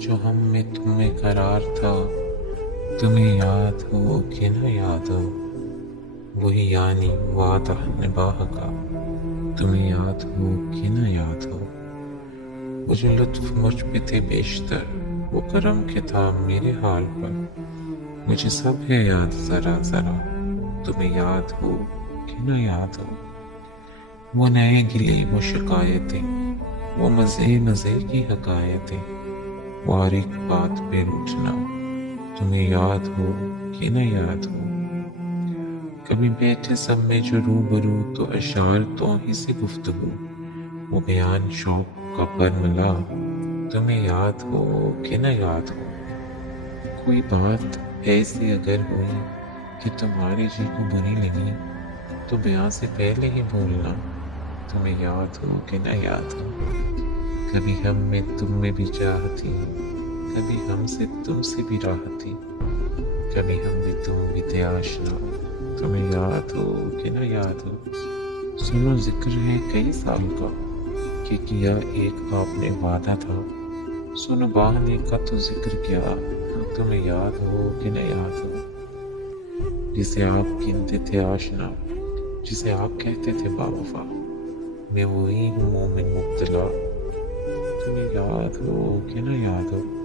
جو ہم میں تم میں قرار تھا، تمہیں یاد ہو کہ نہ یاد ہو، وہی یعنی وعدہ نباہ کا، تمہیں یاد ہو کہ نہ یاد ہو۔ وہ جو لطف مجھ پہ تھے بیشتر، وہ کرم کے تھا میرے حال پر، مجھے سب ہے یاد ذرا ذرا، تمہیں یاد ہو کہ نہ یاد ہو۔ وہ نئے گلے وہ شکایتیں، وہ مزے مزے کی حکایتیں، وہ ہر ایک بات پہ روٹھنا، تمہیں یاد ہو کہ نہ یاد ہو۔ کبھی بیٹھے سب میں جو روبرو تو اشعار تو ہی سے گفتگو، وہ بیان شوق کا برملا، تمہیں یاد ہو کہ نہ یاد ہو۔ کوئی بات ایسی اگر ہوئی کہ تمہارے جی کو بری لگی، تو بیان سے پہلے ہی بھولنا، تمہیں یاد ہو کہ نہ یاد ہو۔ کبھی ہم میں تم میں بھی چاہت تھی، کبھی ہم سے تم سے بھی راحت تھی، کبھی ہم بھی تم بھی تھے آشنا، تمہیں یاد ہو کہ نہ یاد ہو۔ سنو ذکر ہے کئی سال کا کہ کیا ایک آپ نے وعدہ تھا، سنو بہانے کا تو ذکر کیا، تمہیں یاد ہو کہ نہ یاد ہو۔ جسے آپ گنتے تھے آشنا، جسے آپ کہتے تھے باوفا، میں وہی ہوں مومن مبتلا، تمہیں یاد ہو کہ نہ یاد ہو۔